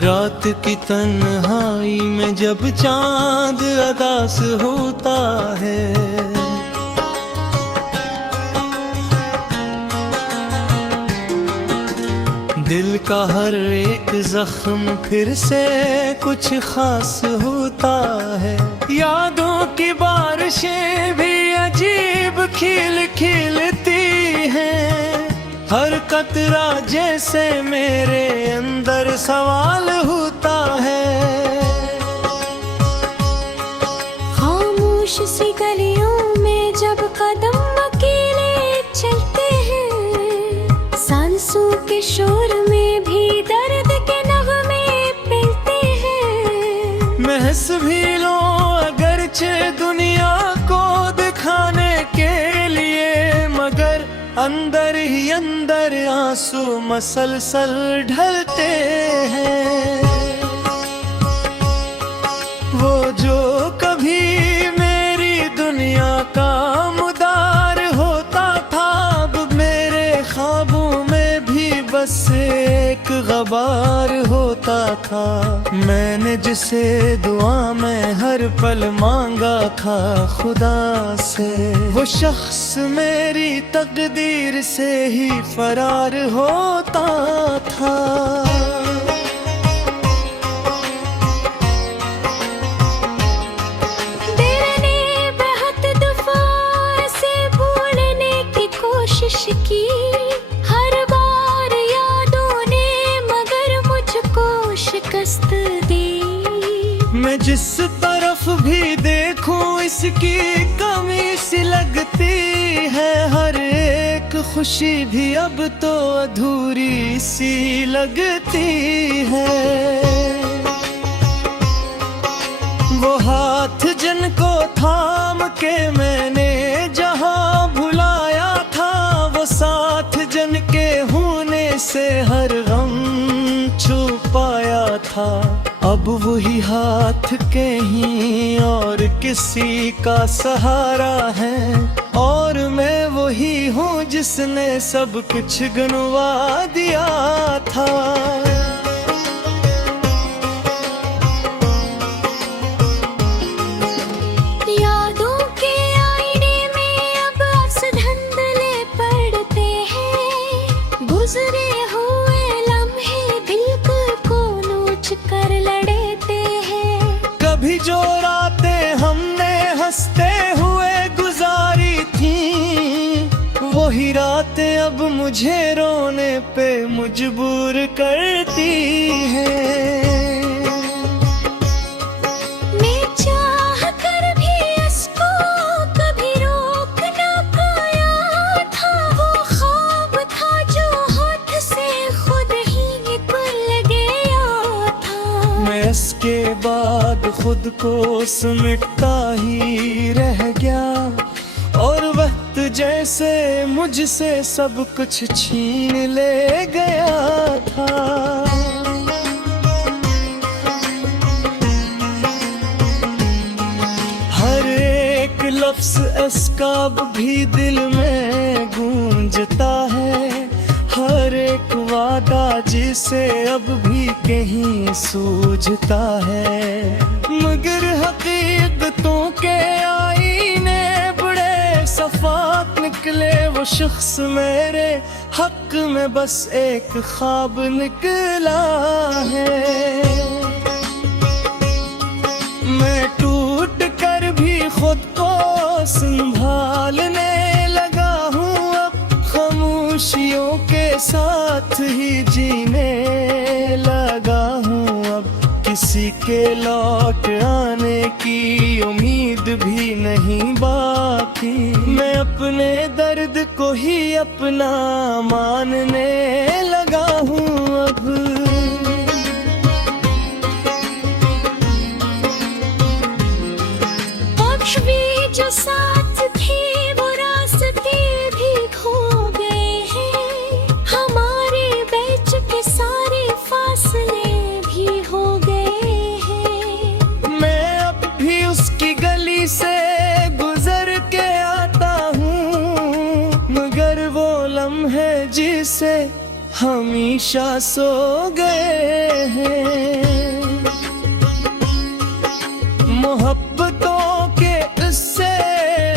रात की तन्हाई में जब चांद अदास होता है, दिल का हर एक जख्म फिर से कुछ खास होता है। यादों की बारिशें भी अजीब खिल खिलती हैं, हर कतरा जैसे मेरे अंदर सवाल होता है। खामोश सी गलियों में जब कदम अकेले चलते हैं, सांसों के शोर में भी दर्द के नगमे मिलते हैं। महस भी लो अगरचे दुनिया को दिखाने के लिए, मगर अंदर ही अंदर आंसू मसलसल ढलते हैं। वो जो कभी मेरी दुनिया का मुदार होता था, अब मेरे ख्वाबों में भी बस एक गबार होता था। मैंने जिसे दुआ में हर पल मांगा था खुदा से, वो शख्स मेरी तकदीर से ही फरार होता था। दिल ने बेहद दफा से भूलने की कोशिश की, हर बार यादों ने मगर मुझको शिकस्त दी। मैं जिस तरफ भी देखूं इसकी कमी सी लगती है, हर एक खुशी भी अब तो अधूरी सी लगती है। वो हाथ जिनको थाम के मैंने जहां भुलाया था, वो साथ जिनके होने से हर गम छुपाया था, अब वही हाथ कहीं और किसी का सहारा है। और मैं वही हूँ जिसने सब कुछ गंवा दिया था। यादों के आईने में अब अक्स धुंधले पड़ते हैं, गुजरे हुए लम्हे दिल को नोच कर लड़ते हैं। कभी जो रातें हमने हंसते हुए गुजारी थी, वही रातें अब मुझे रोने पे मजबूर करती हैं। मैं चाह कर भी इसको कभी रोक ना पाया था, वो ख्वाब था जो हाथ से खुद ही निकल गया था। मैं इसके बाद खुद को समेटता ही रह गया, और वक्त जैसे मुझसे सब कुछ छीन ले गया था। हर एक लफ्ज इसका भी दिल में गूंजता है, हर एक वादा जिसे अब भी कहीं सूझता है। मगर हकीकतों के आईने बड़े सफात निकले, वो शख्स मेरे हक में बस एक ख्वाब निकला है। मैं टूट कर भी खुद को संभालने लगा हूँ, अब खामोशियों के साथ ही जीने लगा हूँ। अब किसी के लौट आने की उम्मीद भी नहीं बाकी, मैं अपने दर्द को ही अपना मानने लगा हूँ अब। पक्ष भी जो साथ थे वो रास्ते भी खो गए हैं, हमारे बीच के सारे फासले भी हो गए हैं। मैं अब भी उसकी गली से गुजर के आता हूँ, मगर वो लम्हे जिसे हमेशा सो गए हैं। मोहब्बतों के इससे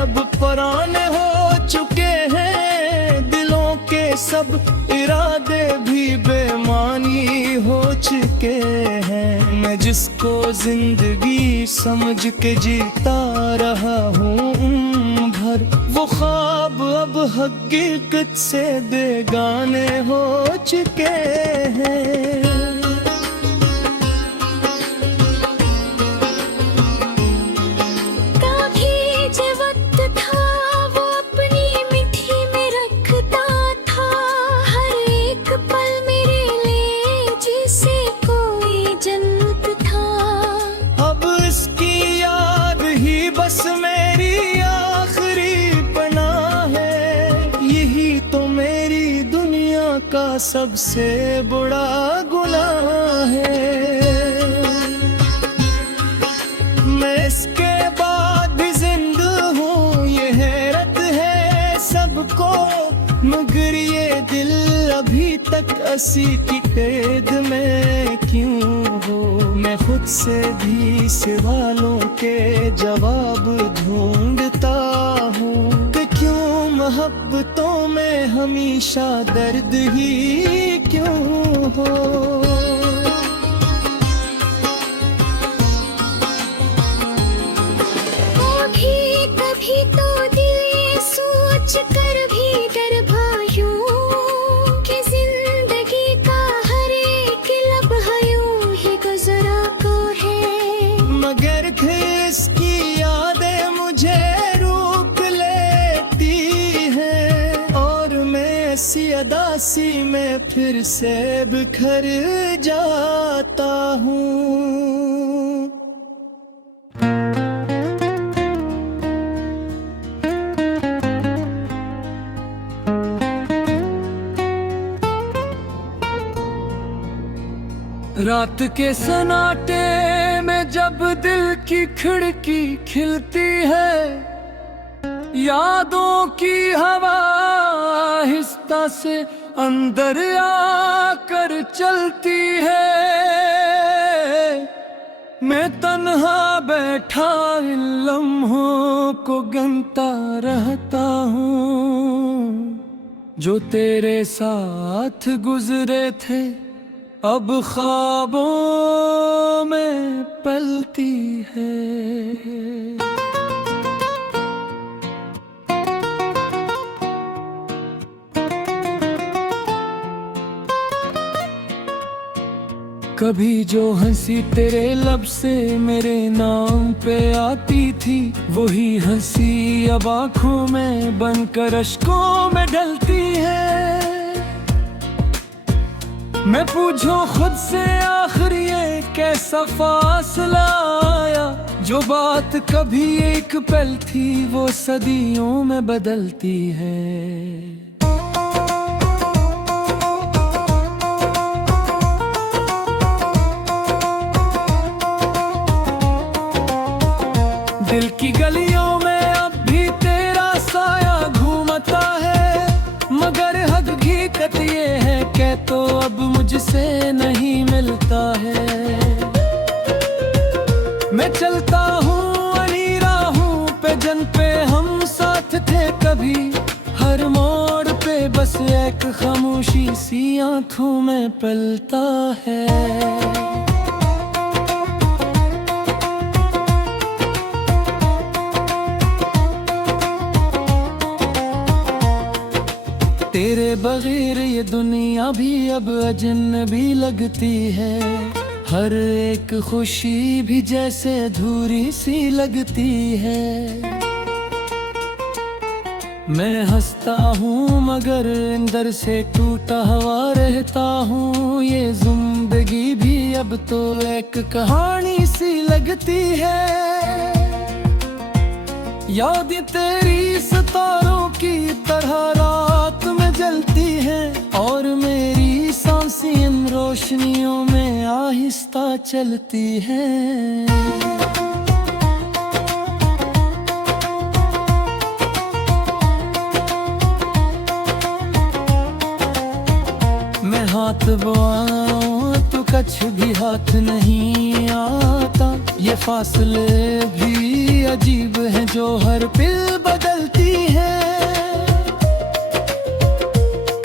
अब फराने हो चुके हैं, दिलों के सब इरादे भी बेमानी हो चुके हैं। मैं जिसको जिंदगी समझ के जीता रहा हूँ उम्र भर, वो ख्वाब अब हकीकत से बेगाने हो चुके हैं। बस मेरी आखिरी पनाह है, यही तो मेरी दुनिया का सबसे बड़ा गुनाह है। मैं इसके बाद भी जिंदा हूँ, ये हैरत है सबको, मगर ये दिल अभी तक असी की कैद में क्यों हो। मैं खुद से भी सवालों के जवाब ढूंढता हूँ कि क्यों मोहब्बतों में हमेशा दर्द ही क्यों हो। कभी तो दिल ये सोच कर भी डर भाइयों कि जिंदगी का हर एक लम्हा यूं ही गुजरा को है। मगर इसकी यादें मुझे रोक लेती हैं, और मैं ऐसी अदासी में फिर से बिखर जाता हूँ। रात के सन्नाटे में जब दिल की खिड़की खिलती है, यादों की हवा आहिस्ता से अंदर आकर चलती है। मैं तन्हा बैठा इन लम्हों को गिनता रहता हूँ, जो तेरे साथ गुजरे थे अब ख्वाबों में पलती है। कभी जो हंसी तेरे लब से मेरे नाम पे आती थी, वही हंसी अब आँखों में बनकर अश्कों में ढलती है। मैं पूछूं खुद से आखिर ये कैसा फासला आया, जो बात कभी एक पल थी वो सदियों में बदलती है। दिल की गलियों में अब भी तेरा साया घूमता है, मगर हकीकत ये है कि तो अब मुझसे नहीं मिलता है। मैं चलता हूँ अली राहों पे जन पे हम साथ थे कभी, हर मोड़ पे बस एक खामोशी सी आंखों में पलता है। तेरे बगैर ये दुनिया भी अब अजनबी लगती है, हर एक खुशी भी जैसे अधूरी सी लगती है। मैं हंसता हूँ मगर अंदर से टूटा हुआ रहता हूँ, ये जिंदगी भी अब तो एक कहानी सी लगती है। यादें तेरी सितारों की तरह रात में जलती हैं, और मेरी सांसें इन रोशनियों में आहिस्ता चलती हैं। मातब आऊं तो कछ भी हाथ नहीं आता। ये फासले भी अजीब हैं जो हर पल बदलती है।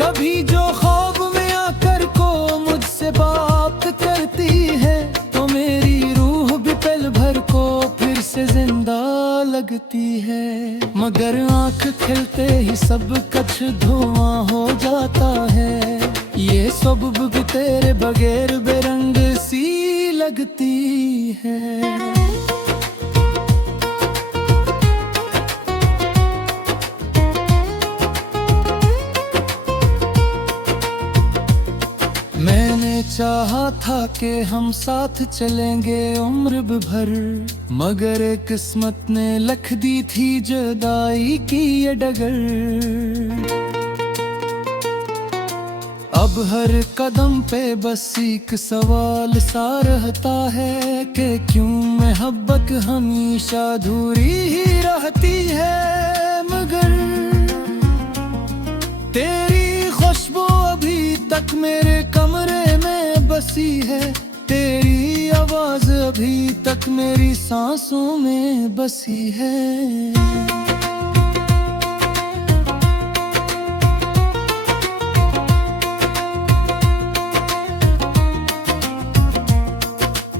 कभी जो ख्वाब में आकर को मुझसे बात करती है, तो मेरी रूह भी पल भर को फिर से जिंदा लगती है। मगर आंख खिलते ही सब कुछ धुआं हो जाता है। ये सब भी तेरे बगैर बेरंग सी लगती है। मैंने चाहा था कि हम साथ चलेंगे उम्र भर, मगर किस्मत ने लिख दी थी जुदाई की ये डगर। अब हर कदम पे बस एक सवाल सा रहता है कि क्यों मोहब्बत हमेशा अधूरी ही रहती है। मगर तेरी खुशबू अभी तक मेरे कमरे में बसी है। तेरी आवाज अभी तक मेरी सांसों में बसी है।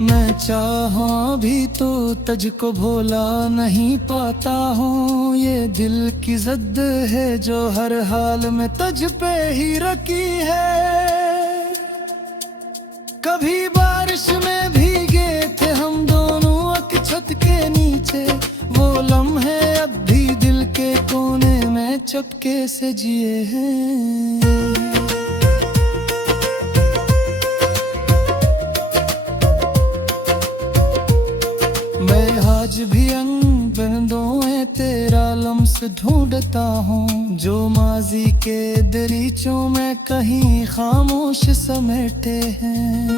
मैं चाहा भी तो तुझको भोला नहीं पाता हूँ। ये दिल की जिद है जो हर हाल में तुझ पे ही रखी है। कभी बारिश में भीगे थे हम दोनों एक छत के नीचे। वो लम्हे अब भी दिल के कोने में चुपके से जिए हैं। आज भी बंदों में तेरा लम्स ढूंढता हूँ, जो माजी के दरीचों में कहीं खामोश समेटे हैं।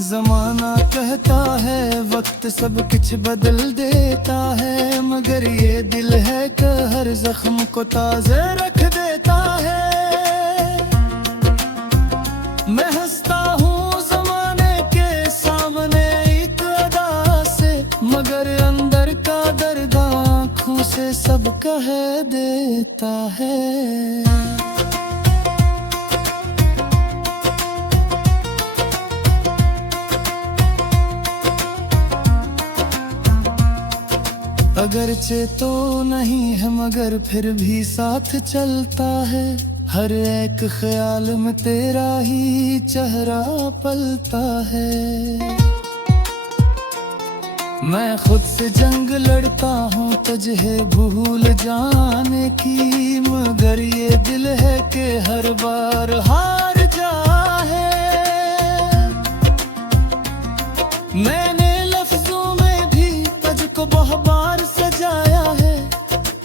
जमाना कहता है वक्त सब कुछ बदल देता है, मगर ये दिल है कि हर जख्म को ताज़ा रख देता है। मैं हंसता हूँ जमाने के सामने एक अदा से, मगर अंदर का दर्द आँखों से सब कह देता है। अगरचे तो नहीं है मगर फिर भी साथ चलता है। हर एक ख्याल में तेरा ही चेहरा पलता है। मैं खुद से जंग लड़ता हूँ तुझे भूल जाने की, मगर ये दिल है कि हर बार हार जाए। मैंने लफ्जों में भी तुझको बहुत बार सजाया है,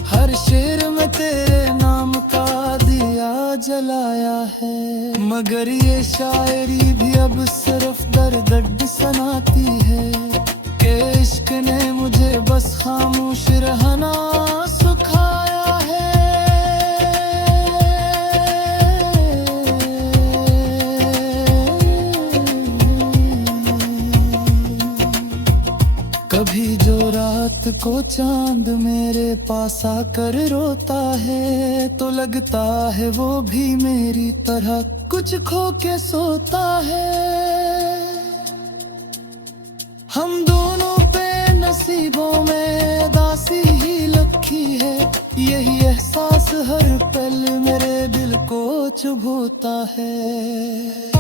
हर शेर में तेरे नाम का दिया जलाया है। मगर ये शायरी भी अब सिर्फ दर्द सुनाती है कि इश्क ने मुझे बस खामोश रहना सिखाया है। कभी जो रात को चांद मेरे पास आकर रोता है, तो लगता है वो भी मेरी तरह कुछ खो के सोता है। हम दोनों पे नसीबों में उदासी ही लिखी है, यही एहसास हर पल मेरे दिल को चुभोता है।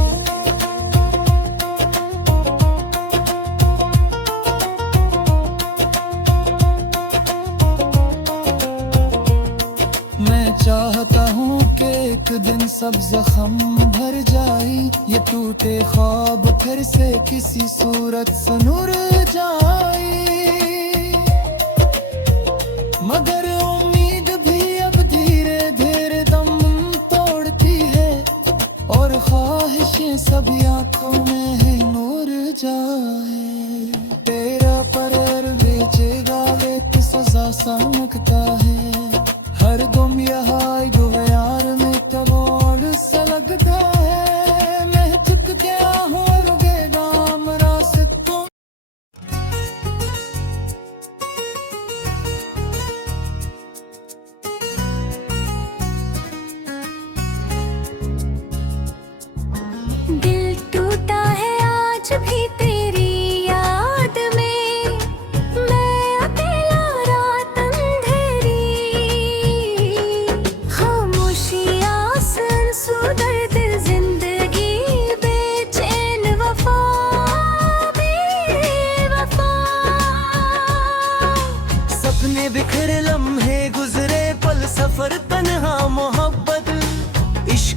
चाहता हूँ कि एक दिन सब जख्म भर जाए, ये टूटे ख्वाब फिर से किसी सूरत से नूर जाए। मगर उम्मीद भी अब धीरे धीरे दम तोड़ती है, और ख्वाहिशें सभी आंखों में है नूर जाए। तेरा पर बेचेगा एक सजा सनकता है, हर दम यहाँ यार में तब और सा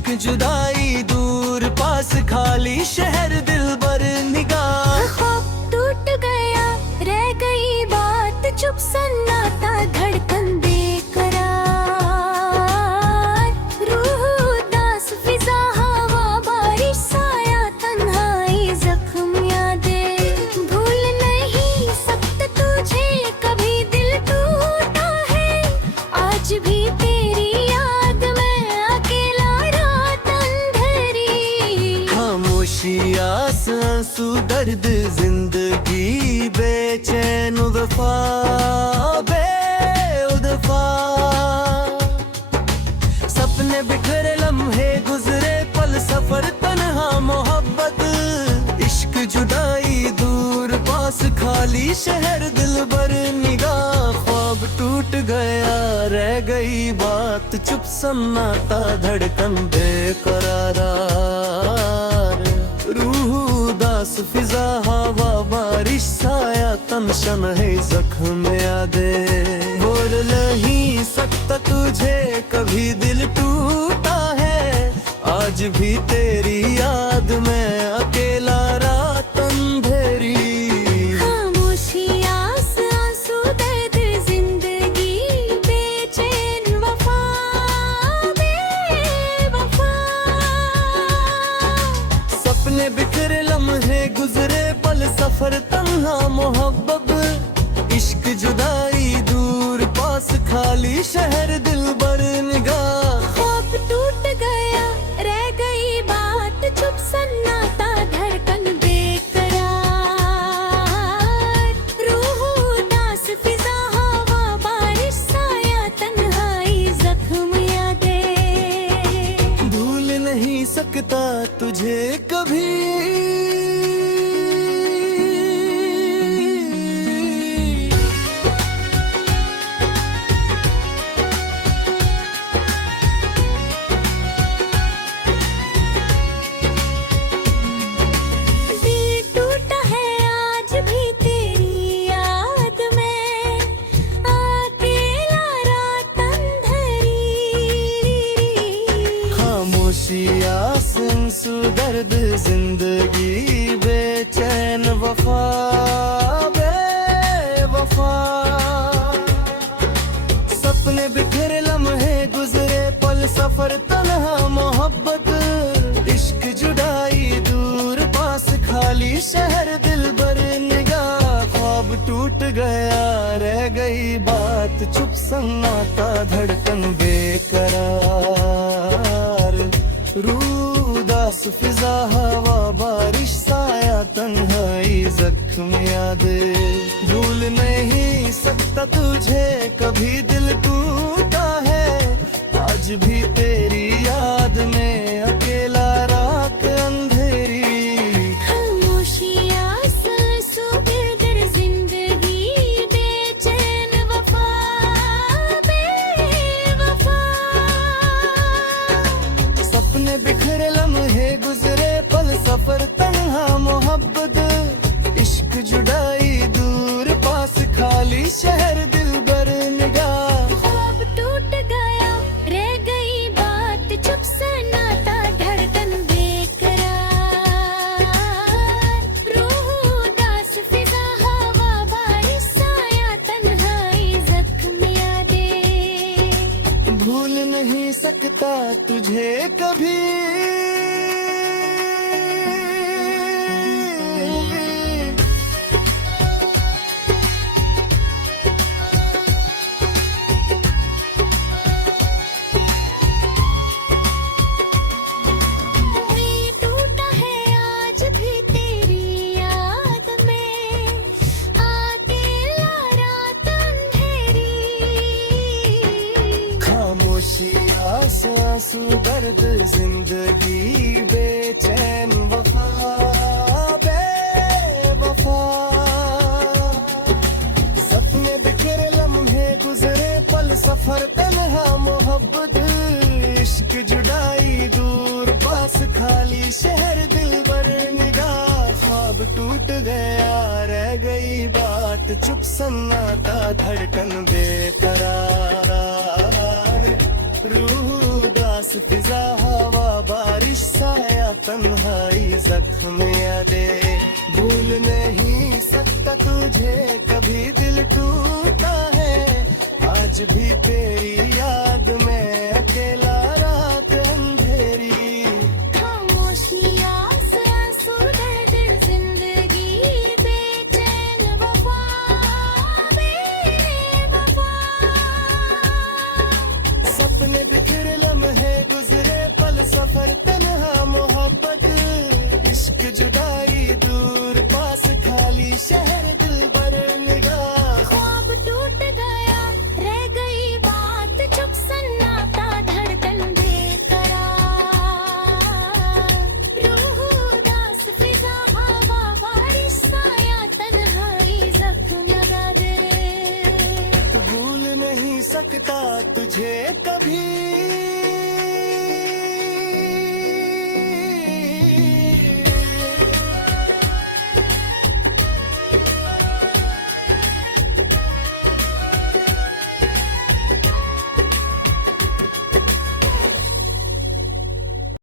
इश्क जुदाई दूर पास खाली शहर दिलबर निगाह। ख्वाब टूट गया रह गई बात चुप सन्नाटा धड़कन बेकरार। रूह उदास फिजा हवा बारिश साया तन्हाई जख्म यादें। भूल नहीं सकता तुझे कभी दिल टूटा है। आज भी तेरी याद में अकेला रात अंधेरी। खामोशी आस आंसू दर्द जिंदगी बेचैन वफा बेवफा। सपने बिखरे लम्हे गुजरे पल सफर तन्हा मोहब्बत। इश्क जुदाई दूर पास खाली शहर दिलबर निगाह। ख्वाब टूट गया रह गई बात चुप सन्नाटा धड़कन बेकरार। रूह उदास फिजा हवा बारिश साया तनशन है जख्म यादें। बोल नहीं सकता तुझे कभी दिल टूटा है। आज भी तेरी याद में अकेला रात अंधेरी। खामोशी आस आंसू दर्द जिंदगी बेचैन वफा बेवफा। सपने बिखरे लम्हे गुजरे पल सफर तन्हा मोहब्बत। इश्क जुदाई दूर पास खाली शहर दिलबर निगाह। ख्वाब टूट गया रह गई बात चुप सन्नाटा धड़कन बेकरार। रूह उदास फिजा हवा बारिश साया तन्हाई जख्म यादें। भूल नहीं सकता तुझे कभी दिल टूटा है आज भी तेरी याद में अकेला रात अंधेरी। खामोशी आस आंसू दर्द जिंदगी बेचैन वफा बेवफा। सपने बिखरे लम्हे गुजरे पल सफर तन्हा मोहब्बत। इश्क जुदाई दूर पास खाली शहर दिलबर निगाह। ख्वाब टूट गया रह गई बात चुप सन्नाटा धड़कन बेकरार। रूह उदास फिजा हवा बारिश साया तन्हाई जख्म यादें। भूल नहीं सकता तुझे कभी दिल टूटा है। आज भी तेरी याद में अकेला रात अंधेरी। खामोशी आस आंसू दर्द जिंदगी बेचैन वफा बेवफा। सपने बिखरे लम्हे गुजरे पल सफर तन्हा मोहब्बत। इश्क जुदाई दूर पास खाली शहर दिलबर निगाह। ख्वाब टूट गया रह गई बात चुप सन्नाटा धड़कन बेकरार। रूह उदास फिजा हवा बारिश साया तन्हाई जख्म यादें। भूल नहीं सकता तुझे कभी दिल टूटा है आज भी तेरी याद में अकेला रात अंधेरी। खामोशी आस आंसू दर्द जिंदगी बेचैन वफा बेवफा। सपने बिखरे लम्हे गुजरे पल सफर तन्हा मोहब्बत। इश्क जुदाई दूर पास खाली शहर दिलबर निगाह। ख्वाब टूट गया रह गई बात चुप सन्नाटा धड़कन बेकरार। रूह उदास फिजा हवा किस्सा या तन्हाई जख्म यादे, भूल नहीं सकता तुझे कभी दिल टूटा है, आज भी तेरी याद में अकेला